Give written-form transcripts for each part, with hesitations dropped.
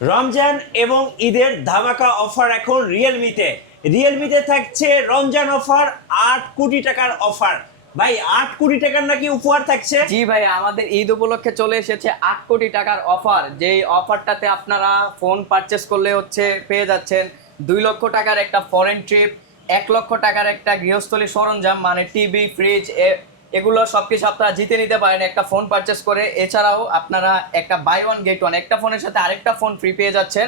রমজান এবং ঈদের ধামাকা অফার এখন রিয়েলমিতে থাকছে রমজান অফার 8 কোটি টাকার অফার। ভাই 8 কোটি টাকার নাকি উপহার থাকছে? জি ভাই, আমাদের ঈদ উপলক্ষে চলে এসেছে 8 কোটি টাকার অফার। যেই অফারটাতে আপনারা ফোন পারচেস করলে পেয়ে যাচ্ছেন 2 লক্ষ টাকার একটা ফরেন ট্রিপ, 1 লক্ষ টাকার একটা গৃহস্থলী সরঞ্জাম মানে টিভি, ফ্রিজ, এগুলো সবকিছু আপনারা জিতে নিতে পারেন একটা ফোন পারচেস করে। এছাড়াও আপনারা একটা বাই ওয়ান গেট ওয়ান, একটা ফোনের সাথে আরেকটা ফোন ফ্রি পেয়ে যাচ্ছেন।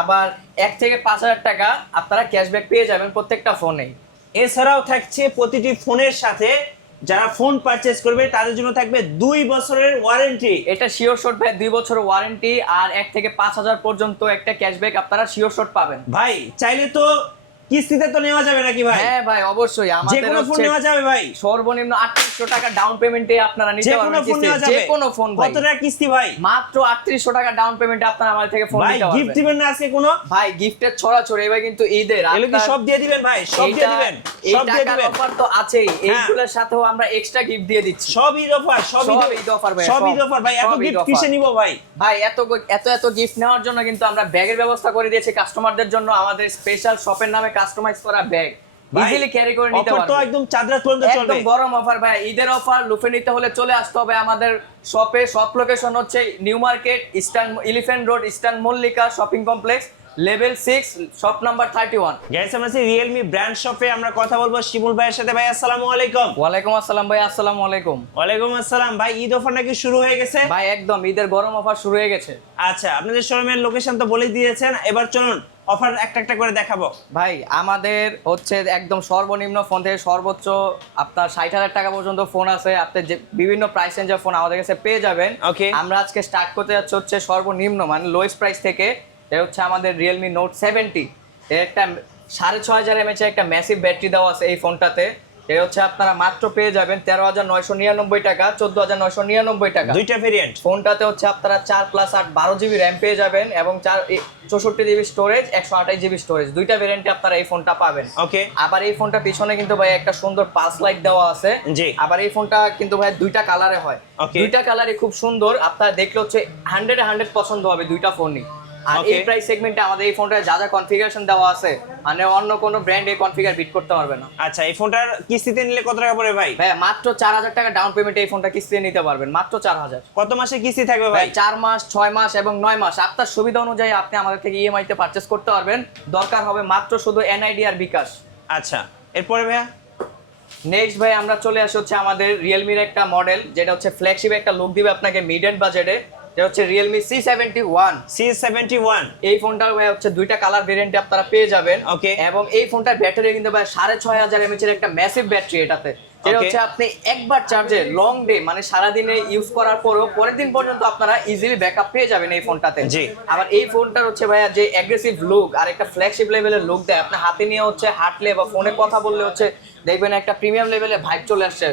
আবার 1 থেকে 5,000 টাকা আপনারা ক্যাশব্যাক পেয়ে যাবেন প্রত্যেকটা ফোনেই। এছাড়াও থাকছে প্রতিটি ফোনের সাথে যারা ফোন পারচেস করবে তাদের জন্য থাকবে 2 বছরের ওয়ারেন্টি। এটা শিওর শট ভাই, 2 বছরের ওয়ারেন্টি আর 1 থেকে 5,000 পর্যন্ত একটা ক্যাশব্যাক আপনারা শিওর শট পাবেন। ভাই চাইলে তো কিস্তিতে তো নেওয়া যাবে নাকি ভাই? হ্যাঁ ভাই, অবশ্যই যে কোনো ফোন নেওয়া যাবে ভাই। সর্বনিম্ন 3800 টাকা ডাউন পেমেন্টে আপনারা নিতে পারবেন কিস্তি। যে কোনো ফোন ভাই। কত টাকা কিস্তি ভাই? মাত্র 3800 টাকা ডাউন পেমেন্টে আপনারা আমাদের থেকে ফোন নিতে পারবেন। ভাই গিফট দিবেন না আজকে কোনো? ভাই গিফটের ছড়াছড়ি এবার কিন্তু ঈদের এগুলো কি সব দিয়ে দিবেন ভাই? সব দিয়ে দিবেন, সব দিয়ে দিবেন। অফার তো আছেই, এইগুলোর সাথেও আমরা এক্সট্রা গিফট দিয়ে দিচ্ছি। সব ঈদ অফার, সব ঈদ অফার ভাই, সব ঈদ অফার ভাই। এত গিফট কিসে নিব ভাই? ভাই এত গিফট নেওয়ার জন্য কিন্তু আমরা ব্যাগের ব্যবস্থা করে দিয়েছি কাস্টমারদের জন্য। আমাদের স্পেশাল শপের নামে কাস্টমাইজ করা ব্যাগ ইজিলি ক্যারি করে নিতে পারবেন। অফার তো একদম চাঁদরাত পর্যন্ত চলবে, একদম গরম অফার ভাই। ঈদের অফার লুফে নিতে হলে চলে আসতে হবে আমাদের শপে। শপ লোকেশন হচ্ছে new market, eastern elephant road, eastern Mallika shopping complex, level 6, shop number 31। Guys আমরা আছি রিয়েলমি ব্র্যান্ড শপে। আমরা কথা বলবো শিমুল ভাইয়ের সাথে। ভাই আসসালামু আলাইকুম। ওয়ালাইকুম আসসালাম ভাই। আসসালামু আলাইকুম। ওয়ালাইকুম আসসালাম ভাই। ঈদ অফার নাকি শুরু হয়ে গেছে? ভাই একদম ঈদের গরম অফার শুরু হয়ে গেছে। আচ্ছা, আপনাদের শোরুমের লোকেশন তো বলে দিয়েছেন, এবার চলুন অফার একটা একটা করে দেখাবো। ভাই আমাদের একদম সর্বনিম্ন ফোন থেকে সর্বোচ্চ আপনার 60,000 টাকা পর্যন্ত ফোন আছে। আপনি যে বিভিন্ন প্রাইস রেঞ্জের ফোন আমাদের কাছে পেয়ে যাবেন। ওকে, আমরা আজকে স্টার্ট করতে যাচ্ছি সর্বনিম্ন মানে লোয়েস্ট প্রাইস থেকে। এটা আমাদের রিয়েলমি নোট 70। এর একটা 6500 mAh একটা ম্যাসিভ ব্যাটারি দেওয়া আছে এই ফোনটাতে। আপনারা মাত্র পেয়ে যাবেন 13,999 টাকা, 14,999 টাকা। দুইটা ভেরিয়েন্ট। ফোনটাতে আপনারা 4+8 12 জিবি র্যাম পেয়ে যাবেন এবং 64 জিবি স্টোরেজ, 128 জিবি স্টোরেজ। দুইটা ভেরিয়েন্টে আপনারা এই ফোনটা পাবেন। ওকে, আবার এই ফোনটা পিছনে কিন্তু ভাই একটা সুন্দর পালস লাইট দেওয়া আছে। জি। আবার এই ফোনটা কিন্তু ভাই দুইটা কালারে হয়। দুইটা কালারই খুব সুন্দর। আপনারা দেখলে 100 পছন্দ হবে দুইটা ফোনই। আর এই প্রাইস সেগমেন্টে আমাদের এই ফোনটার যা যা কনফিগারেশন দেওয়া আছে মানে অন্য কোনো ব্র্যান্ড এই কনফিগার বিট করতে পারবে না। আচ্ছা, এই ফোনটার কিস্তিতে নিলে কত টাকা পড়ে ভাই? ভাই মাত্র 4,000 টাকা ডাউন পেমেন্টে এই ফোনটা কিস্তিতে নিতে পারবেন, মাত্র 4,000। কত মাসে কিস্তি থাকবে ভাই? 4 মাস, 6 মাস এবং 9 মাস আপনার সুবিধা অনুযায়ী আপনি আমাদের থেকে ইএমআই তে পারচেজ করতে পারবেন। দরকার হবে মাত্র শুধু এনআইডি আর বিকাশ। আচ্ছা, এরপরে ভাইয়া নেক্সট ভাই আমরা চলে আসি আমাদের রিয়েলমির একটা মডেল যেটা ফ্ল্যাগশিপ একটা লুক দিবে আপনাকে মিড এন্ড বাজেটে। এটা রিয়েলমি C71। এই ফোনটার ভাই দুইটা কালার ভেরিয়েন্টে আপনারা পেয়ে যাবেন। ওকে, এবং এই ফোনটার ব্যাটারি কিন্তু ভাই 6500 mAh এর একটা ম্যাসিভ ব্যাটারি এটাতে। যেটা আপনি একবার চার্জে লং ডে মানে সারাদিনে ইউজ করার পরও পরের দিন পর্যন্ত আপনারা ইজিলি ব্যাকআপ পেয়ে যাবেন এই ফোনটাতে। আবার এই ফোনটার ভাইয়া যে অ্যাগ্রেসিভ লুক আর একটা ফ্ল্যাগশিপ লেভেলের লুক দেয়, আপনি হাতে নিয়ে হাঁটলে বা ফোনে কথা বললে দেখবেন একটা প্রিমিয়াম লেভেলের ভাইব চলে আসছে।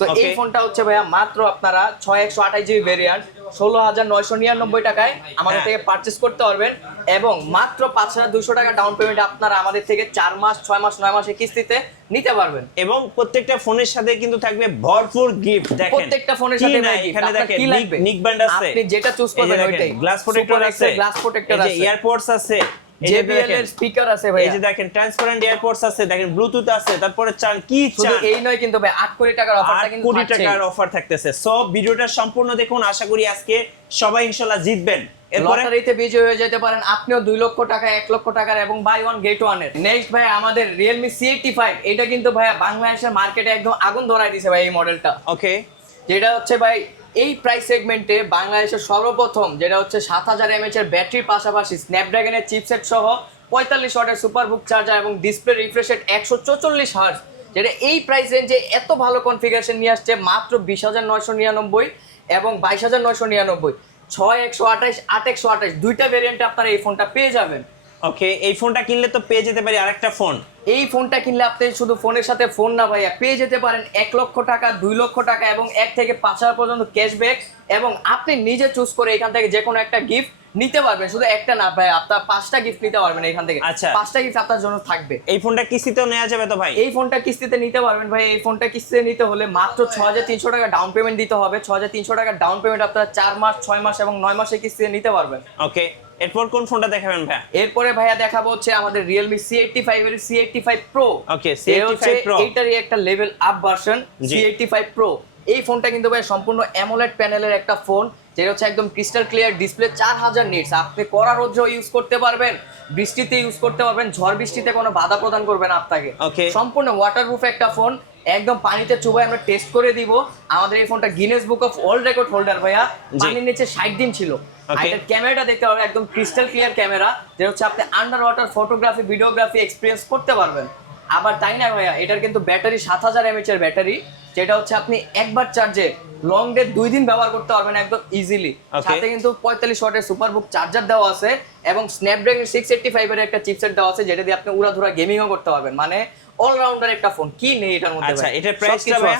তো এই ফোনটা ভাইয়া মাত্র আপনারা 6128 জিবি ভেরিয়েন্ট 16,999 টাকায় আমাদের থেকে পারচেজ করতে পারবেন এবং মাত্র 5,200 টাকা ডাউন পেমেন্ট আপনারা আমাদের থেকে 4 মাস, 6 মাস, 9 মাসের কিস্তিতে নিতে পারবেন। এবং প্রত্যেকটা ফোনের সাথে কিন্তু থাকবে ভরপুর গিফট। দেখেন প্রত্যেকটা ফোনের সাথে এখানে দেখেন নিক ব্যান্ড আছে, আপনি যেটা চুজ করবেন ওইটাই। গ্লাস প্রোটেক্টর আছে, গ্লাস প্রোটেক্টর আছে, এয়ারপডস আছে, JBL এর স্পিকার আছে ভাই, এই যে দেখেন ট্রান্সপারেন্ট এয়ারপডস আছে, দেখেন ব্লুটুথ আছে, তারপরে চান কি শুধু চান। এই নয় কিন্তু ভাই 8 কোটি টাকার অফারটা কিন্তু 8 কোটি টাকার অফার থাকতেছে। সো ভিডিওটা সম্পূর্ণ দেখুন, আশা করি আজকে সবাই ইনশাআল্লাহ জিতবেন। এরপরে লটারিতে বিজয়ী হয়ে যেতে পারেন আপনিও 2 লক্ষ টাকা, 1 লক্ষ টাকার এবং বাই ওয়ান গেট ওয়ান এর। নেক্সট ভাই আমাদের Realme C85। এটা কিন্তু ভাই বাংলাদেশের মার্কেটে একদম আগুন ধরায় দিয়েছে ভাই এই মডেলটা। ওকে, যেটা ভাই এই প্রাইস সেগমেন্টে বাংলাদেশের সর্বপ্রথম যেটা 7000 mAh এর ব্যাটারির পাশাপাশি স্ন্যাপড্রাগনের চিপসেট সহ 45 ওয়াটের সুপারবুক চার্জার এবং ডিসপ্লে রিফ্রেশ রেট 144 হার্টজ, যেটা এই প্রাইস রেঞ্জে এত ভালো কনফিগারেশন নিয়ে আসছে মাত্র 20,999 এবং 22,999। 6128, 8128 দুইটা ভেরিয়েন্টে আপনারা এই ফোনটা পেয়ে যাবেন। ওকে, এই ফোনটা কিনলে তো পেয়ে যেতে পারি আরেকটা ফোন। এই ফোনটা কিনলে আপনি শুধু ফোনের সাথে ফোন না ভাইয়া পেয়ে যেতে পারেন 1 লক্ষ টাকা, 2 লক্ষ টাকা এবং 1 থেকে 5,000 পর্যন্ত ক্যাশব্যাক। এবং আপনি নিজে চুজ করে এখান থেকে যে কোনো একটা গিফট নিতে পারবেন। শুধু একটা না ভাই, আপনার 5টা গিফট নিতে পারবেন এখান থেকে। আচ্ছা, 5টা গিফট আপনার জন্য থাকবে। এই ফোনটা কিস্তিতেও নেওয়া যাবে তো ভাই? এই ফোনটা কিস্তিতে নিতে পারবেন ভাই। এই ফোনটা কিস্তিতে নিতে হলে মাত্র 6,300 টাকা ডাউন পেমেন্ট দিতে হবে। 6,300 টাকা ডাউন পেমেন্ট আপনারা 4 মাস, 6 মাস এবং 9 মাসের কিস্তিতে নিতে পারবেন। ওকে, এরপর কোন ফোনটা দেখাবেন ভাই? এরপরে ভাইয়া দেখাবো হচ্ছে আমাদের Realme C85 এর C85 Pro। ওকে, C85 Pro এইটারই একটা level up version C85 Pro। এই ফোনটা কিন্তু ভাই সম্পূর্ণ অ্যামোলেড প্যানেলের একটা ফোন, যেটা হচ্ছে একদম ক্রিস্টাল ক্লিয়ার ডিসপ্লে, 4000 নিটস। আপনি কড়া রোদ্র ইউজ করতে পারবেন, বৃষ্টিতে ইউজ করতে পারবেন, ঝড় বৃষ্টিতে কোনো বাধা প্রদান করবে না আপনাকে। সম্পূর্ণ ওয়াটারপ্রুফ একটা ফোন, একদম পানিতে চুবাই আমরা টেস্ট করে দিব। আমাদের এই ফোনটা Guinness book of world record holder ভাইয়া, পানির নিচে 60 দিন ছিল। আর এর ক্যামেরাটা দেখতে পারবেন, একদম ক্রিস্টাল ক্লিয়ার ক্যামেরা, যেটা হচ্ছে আপনি under water photography videography experience করতে পারবেন। আবার তাই না ভাইয়া, এটার কিন্তু ব্যাটারি 7000 mAh এর ব্যাটারি, যেটা হচ্ছে আপনি একবার চার্জে লং ডে 2 দিন ব্যবহার করতে পারবেন একদম ইজিলি। সাথে কিন্তু 45 ওয়াটের সুপারবুক চার্জার দেওয়া আছে এবং স্ন্যাপড্রাগন 685 এর একটা চিপসেট দেওয়া আছে, যেটা দিয়ে আপনি উড়াধুরা গেমিংও করতে পারবেন। মানে অলরাউন্ডার একটা ফোন, কি নেই এটার মধ্যে। আচ্ছা, এটার প্রাইসটা ভাই?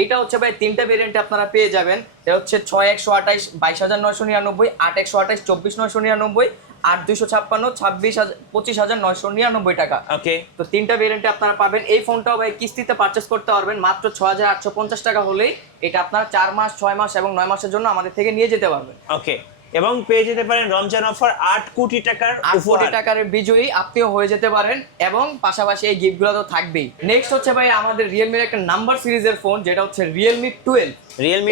এইটা হচ্ছে ভাই তিনটা ভেরিয়েন্টে আপনারা পেয়ে যাবেন। এটা হচ্ছে 6128 22999, 8128 24999, 8256 25999 টাকা। ওকে, তো তিনটা ভেরিয়েন্টে আপনারা পাবেন। এই ফোনটাও ভাই কিস্তিতে পারচেজ করতে পারবেন মাত্র 6850 টাকা হলেই। এটা আপনারা 4 মাস 6 মাস এবং 9 মাসের জন্য আমাদের থেকে নিয়ে যেতে পারবেন। ওকে, এবং পেয়ে যেতে পারেন রমজান অফার 8 কোটি টাকার 8 কোটি টাকার বিজয়ী আপনিও হয়ে যেতে পারেন, এবং পাশাপাশি এই গিফটগুলো তো থাকবেই। নেক্সট হচ্ছে ভাই আমাদের রিয়েলমির একটা নাম্বার সিরিজের ফোন, যেটা হচ্ছে Realme 12।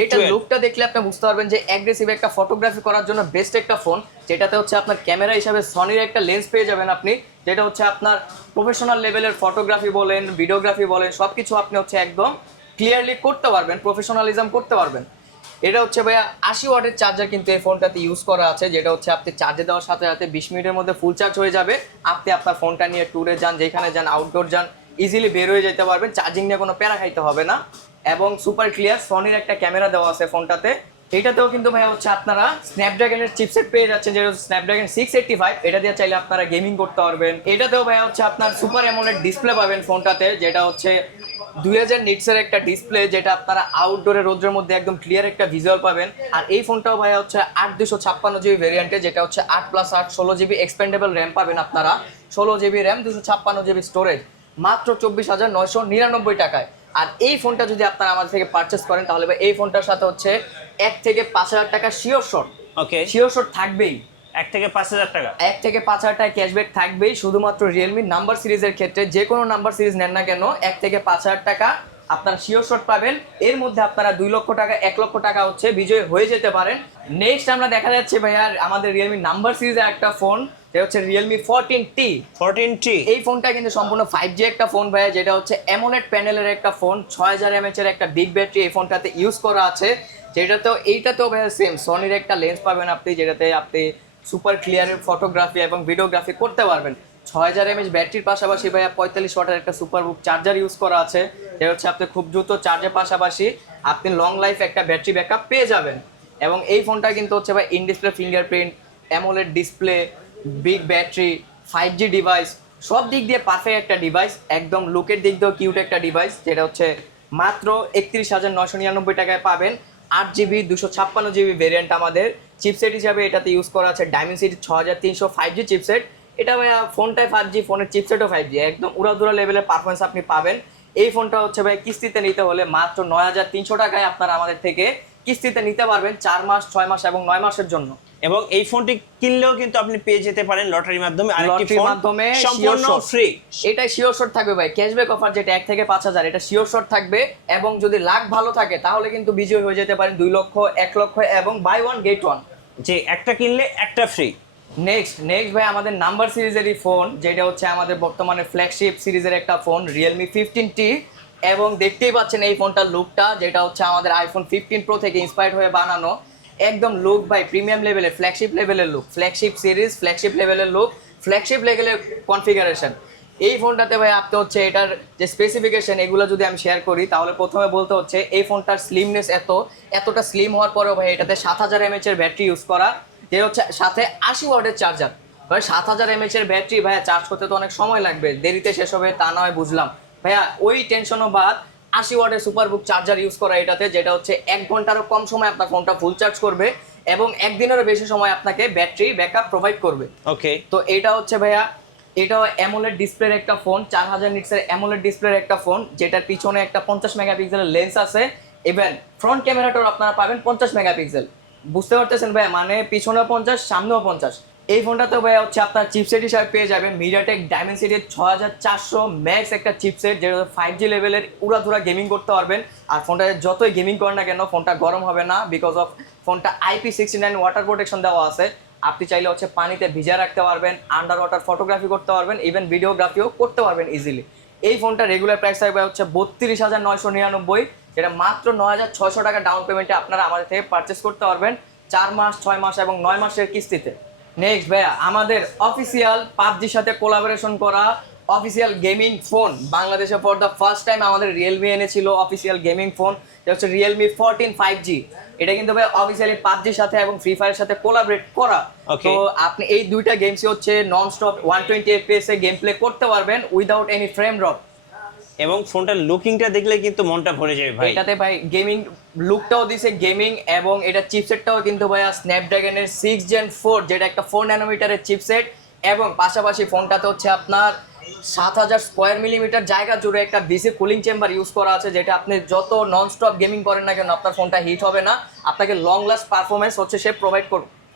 এটা লুকটা দেখলে আপনি বুঝতে পারবেন যে অ্যাগ্রেসিভ একটা ফটোগ্রাফি করার জন্য বেস্ট একটা ফোন, যেটাতে হচ্ছে আপনার ক্যামেরা হিসাবে সনির একটা লেন্স পেয়ে যাবেন আপনি, যেটা হচ্ছে আপনার প্রফেশনাল লেভেলের ফটোগ্রাফি বলেন ভিডিওগ্রাফি বলেন সবকিছু আপনি হচ্ছে একদম ক্লিয়ারলি করতে পারবেন, প্রফেশনালিজম করতে পারবেন। এটা হচ্ছে ভাইয়া 80 ওয়াটের চার্জার কিন্তু এই ফোনটাতে ইউজ করা আছে, যেটা হচ্ছে আপনি চার্জে দেওয়ার সাথে সাথে 20 মিনিটের মধ্যে ফুল চার্জ হয়ে যাবে। আপনি আপনার ফোনটা নিয়ে ট্যুরে যান, যেখানে যান, আউটডোর যান, ইজিলি বের হয়ে যেতে পারবেন, চার্জিং নিয়ে কোনো প্যারা খাইতে হবে না। এবং সুপার ক্লিয়ার সনির একটা ক্যামেরা দেওয়া আছে ফোনটাতে। এটাতেও কিন্তু ভাইয়া হচ্ছে আপনারা স্ন্যাপড্রাগনের চিপসেট পেয়ে যাচ্ছেন, যেটা হচ্ছে স্ন্যাপড্রাগন 685। এটা দিয়ে চাইলে আপনারা গেমিং করতে পারবেন। এটাতেও ভাইয়া হচ্ছে আপনার সুপার অ্যামোলেড ডিসপ্লে পাবেন ফোনটাতে, যেটা হচ্ছে 2000 নিটসের একটা ডিসপ্লে, যেটা আপনারা আউটডোরে রোদ্রের মধ্যে একদম ক্লিয়ার একটা ভিজুয়াল পাবেন। আর এই ফোনটাও ভাইয়া হচ্ছে 8256 জিবি ভেরিয়েন্টে, যেটা হচ্ছে 8+8 16 জিবি এক্সপেন্ডেবল র্যাম পাবেন আপনারা, 16 জিবি র্যাম 256 জিবি স্টোরেজ, মাত্র 24,999 টাকায়। আর এই ফোনটা যদি আপনারা আমাদের থেকে পারচেস করেন, তাহলে ভাই এই ফোনটার সাথে হচ্ছে 1 থেকে 5000 টাকা শিওর শর্ট। ওকে, শিওর শর্ট থাকবেই। 1 থেকে 5000 টাকা, 1 থেকে 5000 টাকা ক্যাশব্যাক থাকবেই শুধুমাত্র রিয়েলমি নাম্বার সিরিজের ক্ষেত্রে। যে কোনো নাম্বার সিরিজ নেন না কেন, 1 থেকে 5000 টাকা আপনারা শিওর শট পাবেন। এর মধ্যে আপনারা 2 লক্ষ টাকা 1 লক্ষ টাকা হচ্ছে বিজয় হয়ে যেতে পারেন। নেক্সট আমরা দেখা যাচ্ছে ভাইয়া আমাদের রিয়েলমি নাম্বার সিরিজের একটা ফোন, যেটা হচ্ছে Realme 14T। এই ফোনটা কিন্তু সম্পূর্ণ 5G একটা ফোন ভাইয়া, যেটা হচ্ছে অ্যামোলেড প্যানেলের একটা ফোন, 6000 mAh এর একটা বিগ ব্যাটারি এই ফোনটাতে ইউজ করা আছে। যেটাতেও এইটাতেও ভাইয়া সেম সনির একটা লেন্স পাবেন আপনি, যেটাতে আপনি সুপার ক্লিয়ার ফটোগ্রাফি এবং ভিডিওগ্রাফি করতে পারবেন। 6000 mAh ব্যাটারির পাশাপাশি ভাইয়া 45 ওয়াটের একটা সুপারবুক চার্জার ইউজ করা আছে, যেটা হচ্ছে আপনি খুব দ্রুত চার্জের পাশাপাশি আপনি লং লাইফ একটা ব্যাটারি ব্যাকআপ পেয়ে যাবেন। এবং এই ফোনটা কিন্তু হচ্ছে ভাই in display fingerprint, AMOLED display, big battery, 5G device, সব দিক দিয়ে পারফেক্ট একটা ডিভাইস। একদম লুকের দিক দিয়েও কিউট একটা ডিভাইস, যেটা হচ্ছে মাত্র 31,999 টাকায় পাবেন। 8GB 256GB ভেরিয়েন্ট আমাদের চিপসেট হিসাবে এটাতে ইউজ করা আছে ডায়মেনসিটি 6300 5G চিপসেট। এটা ভাইয়া ফোনটাই 5G, ফোনের চিপসেটও 5G, একদম উড়াধুরা লেভেলের পারফরমেন্স আপনি পাবেন। এই ফোনটা হচ্ছে ভাই কিস্তিতে নিতে হলে মাত্র 9300 টাকায় আপনারা আমাদের থেকে কিস্তিতে নিতে পারবেন 4 মাস 6 মাস এবং 9 মাসের জন্য। এবং এই ফোনটি কিনলেও কিন্তু আপনি পেয়ে যেতে পারেন লটারির মাধ্যমে, আরেকটি ফোন মাধ্যমে সম্পূর্ণ ফ্রি। এটা শিওর শট থাকবে ভাই, ক্যাশব্যাক অফার যেটা 1 থেকে 5000, এটা শিওর শট থাকবে। এবং যদি লাক ভালো থাকে তাহলে কিন্তু বিজয় হয়ে যেতে পারেন 2 লক্ষ 1 লক্ষ এবং বাই ওয়ান গেট ওয়ান, যে একটা কিনলে একটা ফ্রি। নেক্সট ভাই আমাদের নাম্বার সিরিজেরই ফোন, যেটা হচ্ছে আমাদের বর্তমানে ফ্ল্যাগশিপ সিরিজের একটা ফোন Realme 15T। এবং দেখতেই পাচ্ছেন এই ফোনটার লুকটা, যেটা হচ্ছে আমাদের iPhone 15 Pro থেকে ইন্সপায়ার্ড হয়ে বানানো। একদম লুক ভাই প্রিমিয়াম লেভেলের, ফ্ল্যাগশিপ লেভেলের লুক, ফ্ল্যাগশিপ সিরিজ, ফ্ল্যাগশিপ লেভেলের লুক, ফ্ল্যাগশিপ লেভেলের কনফিগারেশন। এই ফোনটাতে ভাই আপনি হচ্ছে এটার যে স্পেসিফিকেশন এগুলো যদি আমি শেয়ার করি, তাহলে প্রথমে বলতে হচ্ছে এই ফোনটার স্লিমনেস এতটা স্লিম হওয়ার পরেও ভাই এটাতে 7000 mAh এর ব্যাটারি ইউজ করা, যে হচ্ছে সাথে 80 ওয়াটের চার্জার। ভাই 7000 mAh এর ব্যাটারি ভাইয়া চার্জ করতে তো অনেক সময় লাগবে, দেরিতে শেষ হবে তা নয় বুঝলাম ভাইয়া, ওই টেনশনও বাদ। 80 ওয়াটের সুপারবুক চার্জার ইউজ করা এটাতে, যেটা হচ্ছে 1 ঘন্টারও কম সময় আপনার ফোনটা ফুল চার্জ করবে এবং 1 দিনেরও বেশি সময় আপনাকে ব্যাটারি ব্যাকআপ প্রোভাইড করবে। ওকে, তো এটা হচ্ছে ভাইয়া, এটাও অ্যামোলেড ডিসপ্লের একটা ফোন, 4000 নিটসের অ্যামোলেড ডিসপ্লের একটা ফোন, যেটার পিছনে একটা 50 মেগাপিক্সেলের লেন্স আছে। ইভেন ফ্রন্ট ক্যামেরাটাও আপনারা পাবেন 50 মেগাপিক্সেল। বুঝতে পারতেছেন ভাই, মানে পিছনেও 50 সামনেও 50, এই ফোনটাতে ভাই হচ্ছে আপনার চিপসেট হিসাবে পেয়ে যাবেন মিডিয়াটেক ডাইমেনসিটির 6400 ম্যাক্স একটা চিপসেট, যেটা 5G লেভেলের উড়াধুরা গেমিং করতে পারবেন। আর ফোনটা যতই গেমিং করেন না কেন ফোনটা গরম হবে না, বিকজ অফ ফোনটা IP69 ওয়াটার প্রোটেকশন দেওয়া আছে। আপনি চাইলে হচ্ছে পানিতে ভিজা রাখতে পারবেন, আন্ডার ওয়াটার ফটোগ্রাফি করতে পারবেন, ইভেন ভিডিওগ্রাফিও করতে পারবেন ইজিলি। এই ফোনটা রেগুলার প্রাইস থাকবে হচ্ছে 32,999, যেটা মাত্র 9,600 টাকা ডাউন পেমেন্টে আপনারা আমাদের থেকে পারচেস করতে পারবেন 4 মাস, 6 মাস এবং 9 মাসের কিস্তিতে। নেক্সট ভাইয়া, আমাদের অফিসিয়াল পাবজির সাথে কোলাবোরেশন করা অফিসিয়াল গেমিং ফোন বাংলাদেশে ফর দ্য ফার্স্ট টাইম আমাদের রিয়েলমি এনেছিল অফিসিয়াল গেমিং ফোন, যেটা হচ্ছে রিয়েলমি 14 5G। এটা কিন্তু ভাই অফিসিয়ালি পাবজির সাথে এবং ফ্রি ফায়ারের সাথে কোলাবরেট করা। তো আপনি এই দুইটা গেমসই হচ্ছে নন স্টপ 120 FPS এ গেম প্লে করতে পারবেন উইদাউট এনি ফ্রেম ড্রপ। এবং ফোনটার লুকিংটা দেখলে কিন্তু মনটা ভরে যাবে ভাই। এটাতে ভাই গেমিং লুকটাও দিছে গেমিং, এবং এটা চিপসেটটাও কিন্তু ভাইয়া স্ন্যাপড্রাগনের 6 Gen 4, যেটা একটা 4 ন্যানোমিটারের চিপসেট, এবং পাশাপাশি ফোনটাতে হচ্ছে আপনার 7000 স্কোয়ার মিলিমিটার জায়গা জুড়ে একটা বিসি কুলিং চেম্বার ইউজ করা আছে, যেটা আপনি যত নন স্টপ গেমিং করেন না কেন আপনার ফোনটা হিট হবে না, আপনাকে লং লাস্ট পারফরমেন্স হচ্ছে সে প্রোভাইড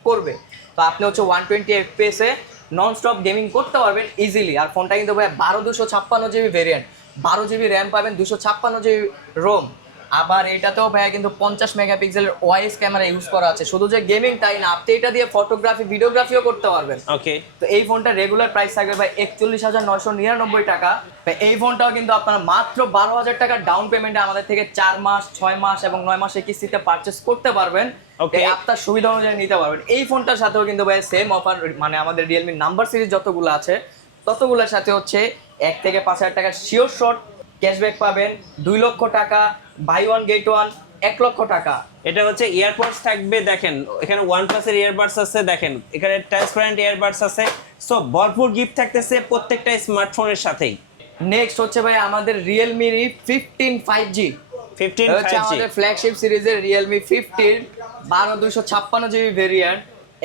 করবে। তো আপনি হচ্ছে 120 FPS এ নন স্টপ গেমিং করতে পারবেন ইজিলি। আর ফোনটা কিন্তু ভাই 12256GB ভেরিয়েন্ট, 12GB র্যাম পাবেন, 256GB রোম। আবার এটাতেও ভাইয়া কিন্তু 50 মেগাপিক্সেলের ওআইএস ক্যামেরা ইউজ করা আছে। শুধু যে গেমিং তাই না, আপনি এটা দিয়ে ফটোগ্রাফি ভিডিওগ্রাফিও করতে পারবেন। ওকে, তো এই ফোনটা রেগুলার প্রাইস থাকবে ভাই 41,999 টাকা। এই ফোনটাও কিন্তু আপনারা মাত্র 12,000 টাকা ডাউন পেমেন্টে আমাদের থেকে 4 মাস, 6 মাস এবং 9 মাসের কিস্তিতে পারচেস করতে পারবেন। আপনার সুবিধা অনুযায়ী নিতে পারবেন। এই ফোনটার সাথেও কিন্তু ভাই সেম অফার, মানে আমাদের রিয়েলমি নাম্বার সিরিজ যতগুলো আছে ততগুলোর সাথে হচ্ছে 1 থেকে 5,000 টাকা শিওর শর্ট ক্যাশব্যাক পাবেন, 2 লক্ষ টাকা, বাই ওয়ান গেট ওয়ান 1 লক্ষ টাকা। এটা হচ্ছে ইয়ারবাডস থাকবে, দেখেন এখানে OnePlus এর ইয়ারবাডস আছে, দেখেন এখানে ট্রান্সপারেন্ট ইয়ারবাডস আছে। সো ভরপুর গিফট থাকতেছে প্রত্যেকটা স্মার্টফোনের সাথেই। নেক্সট হচ্ছে ভাই আমাদের রিয়েলমি 15 5G, 15 হচ্ছে 5G আমাদের ফ্ল্যাগশিপ সিরিজের রিয়েলমি 15 12256GB ভেরিয়েন্ট,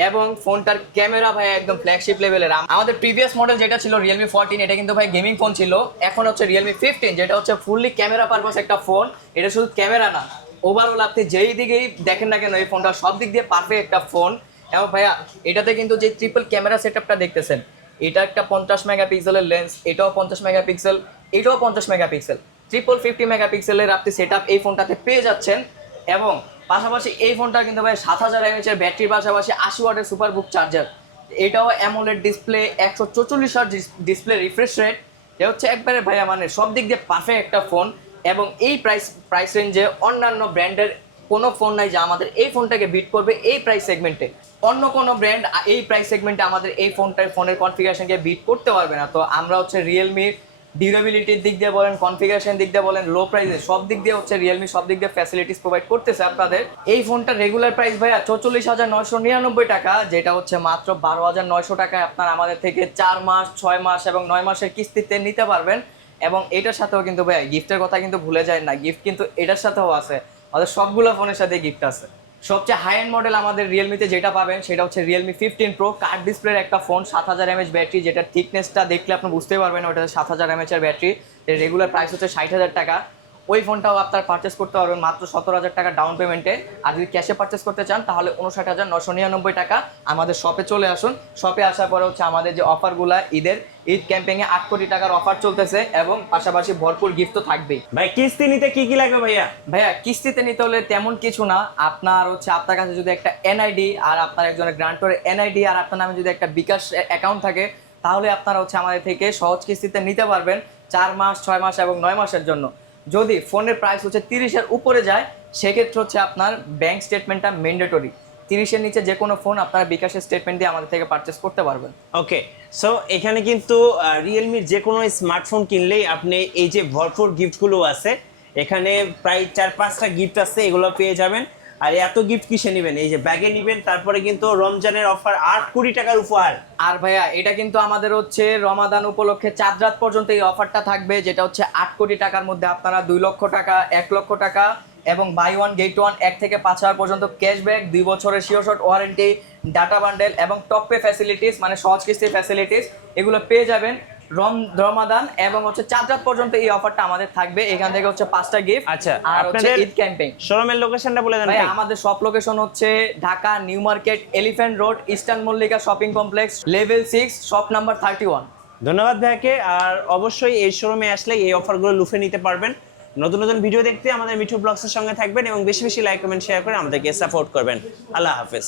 এবং ফোনটার ক্যামেরা ভাই একদম ফ্ল্যাগশিপ লেভেলের। আমাদের প্রিভিয়াস মডেল যেটা ছিল রিয়েলমি 14, এটা কিন্তু ভাই গেমিং ফোন ছিল। এখন হচ্ছে রিয়েলমি 15, যেটা হচ্ছে ফুললি ক্যামেরা পারপাস একটা ফোন। এটা শুধু ক্যামেরা না, ওভারঅল আপনি যেই দিকেই দেখেন না কেন এই ফোনটা সব দিক দিয়ে পারফেক্ট একটা ফোন। এবং ভাইয়া এটাতে কিন্তু যে ট্রিপল ক্যামেরা সেটআপটা দেখতেছেন, এটা একটা 50 মেগাপিক্সেলের লেন্স, এটাও 50 মেগাপিক্সেল, এটাও 50 মেগাপিক্সেল, ট্রিপল 50 মেগাপিক্সেলের আপনি সেটআপ এই ফোনটাতে পেয়ে যাচ্ছেন। এবং পাশাপাশি এই ফোনটা কিন্তু ভাই 7000 mAh এর ব্যাটারির পাশাপাশি 80 ওয়াটের সুপারবুক চার্জার। এটাও AMOLED display, 144 hertz display refresh rate. এ হচ্ছে একবারে ভাইয়া মানে সব দিক দিয়ে পারফেক্ট একটা ফোন। এবং এই প্রাইস রেঞ্জে অন্যান্য ব্র্যান্ডের কোনো ফোন নাই যা আমাদের এই ফোনটাকে বিট করবে এই প্রাইস সেগমেন্টে। অন্য কোনো ব্র্যান্ড এই প্রাইস সেগমেন্টে আমাদের এই ফোনের কনফিগারেশনকে বিট করতে পারবে না। তো আমরা হচ্ছে রিয়েলমির ডিউরেবিলিটির দিক দিয়ে বলেন, কনফিগারেশন দিক দিয়ে বলেন, লো প্রাইসে সব দিক দিয়ে হচ্ছে রিয়েলমি সব দিক দিয়ে ফ্যাসিলিটিস প্রোভাইড করতেছে আপনাদের। এই ফোনটা রেগুলার প্রাইস ভাইয়া 44,999 টাকা, যেটা হচ্ছে মাত্র 12,900 টাকায় আপনার আমাদের থেকে 4 মাস, 6 মাস এবং 9 মাসের কিস্তিতে নিতে পারবেন। এবং এটার সাথেও কিন্তু ভাইয়া গিফটের কথা কিন্তু ভুলে যায় না, গিফট কিন্তু এটার সাথেও আছে, আমাদের সবগুলো ফোনের সাথে গিফট আছে। সবচেয়ে হাই এন্ড মডেল আমাদের রিয়েলমিতে যেটা পাবেন সেটা হচ্ছে রিয়েলমি 15 প্রো, কার্ড ডিসপ্লের একটা ফোন, 7000 mAh ব্যাটারি, যেটার থিকনেসটা দেখলে আপনি বুঝতেই পারবেন ওটা 7000 mAh এর ব্যাটারি। এর রেগুলার প্রাইস হচ্ছে 60,000 টাকা। ওই ফোনটাও আপনার পারচেস করতে পারবেন মাত্র 17,000 টাকা ডাউন পেমেন্টে। আর যদি ক্যাশে পারচেস করতে চান তাহলে 59,999 টাকা। আমাদের শপে চলে আসুন। শপে আসার পরে হচ্ছে আমাদের যে অফারগুলো ঈদ ক্যাম্পেইনে 8 কোটি টাকার অফার চলতেছে, এবং পাশাপাশি ভরপুর গিফট তো থাকবেই। ভাই কিস্তি নিতে কি লাগবে ভাইয়া? ভাইয়া কিস্তিতে নিতে হলে তেমন কিছু না, আপনার হচ্ছে আপনার কাছে যদি একটা এনআইডি আর আপনার একজনের গ্রান্টরের এনআইডি আর আপনার নামে যদি একটা বিকাশ অ্যাকাউন্ট থাকে, তাহলে আপনারা হচ্ছে আমাদের থেকে সহজ কিস্তিতে নিতে পারবেন 4 মাস, 6 মাস এবং 9 মাসের জন্য। যদি ফোনের প্রাইস হচ্ছে 30-এর উপরে যায়, সেক্ষেত্রে হচ্ছে আপনার ব্যাংক স্টেটমেন্টটা ম্যান্ডেটরি। 30-এর নিচে যে কোনো ফোন আপনারা বিকাশের স্টেটমেন্ট দিয়ে আমাদের থেকে পারচেস করতে পারবেন। ওকে, সো এখানে কিন্তু রিয়েলমির যে কোনো স্মার্টফোন কিনলেই আপনি এই যে ভরপুর গিফটগুলো আছে, এখানে প্রায় 4-5টা গিফট আছে, এগুলো পেয়ে যাবেন। আর এত গিফট কিসে নেবেন? এই যে ব্যাগে নেবেন, তারপরে কিন্তু রমজানের অফার 8 কোটি টাকার উপহার। আর ভাইয়া এটা কিন্তু আমাদের হচ্ছে রমাদান উপলক্ষে 4 রাত পর্যন্ত এই অফারটা থাকবে, যেটা হচ্ছে 8 কোটি টাকার মধ্যে আপনারা 2 লক্ষ টাকা, 1 লক্ষ টাকা এবং বাই ওয়ান গেট ওয়ান 1 থেকে 5,000 পর্যন্ত ক্যাশব্যাক, 2 বছরের sure short warranty, data bundle এবং টপ পে ফ্যাসিলিটিস, মানে সহজ কিস্তির ফ্যাসিলিটিস, এগুলো পেয়ে যাবেন রমাদান এবং হচ্ছে 4 রাত পর্যন্ত এই অফারটা আমাদের থাকবে। এখান থেকে হচ্ছে 5টা গিফট। আচ্ছা, আর হচ্ছে আপনাদের ঈদ ক্যাম্পেইন। শোরুমের লোকেশনটা বলে দেন ভাই ভাই। আমাদের সব লোকেশন হচ্ছে Dhaka new market, elephant road, eastern Mallika shopping complex, level 6, shop number 31। ধন্যবাদ ভাইকে। আর অবশ্যই এই শোরুমে আসলে এই অফারগুলো লুফে নিতে পারবেন। নতুন নতুন ভিডিও দেখতে আমাদের মিঠু ব্লগসের সঙ্গে থাকবেন এবং বেশি বেশি লাইক কমেন্ট শেয়ার করে আমাদেরকে সাপোর্ট করবেন। আল্লাহ হাফেজ।